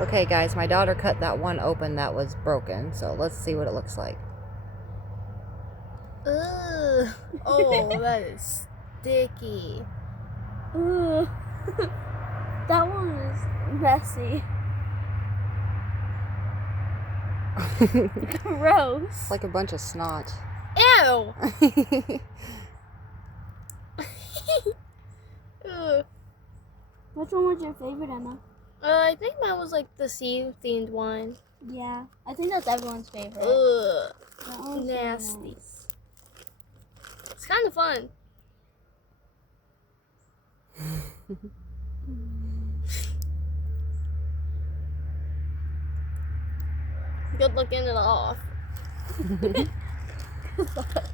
Okay, guys, my daughter cut that one open that was broken, so let's see what it looks like. Ugh. Oh, that is sticky. Ugh. That one is messy. Gross. Like a bunch of snot. Ew. Ugh. Which one was your favorite, Emma? I think mine was like the sea-themed one. Yeah, I think that's everyone's favorite. Ugh. That one's really Nasty. nice. It's kind of fun. Good luck getting it off. Good luck.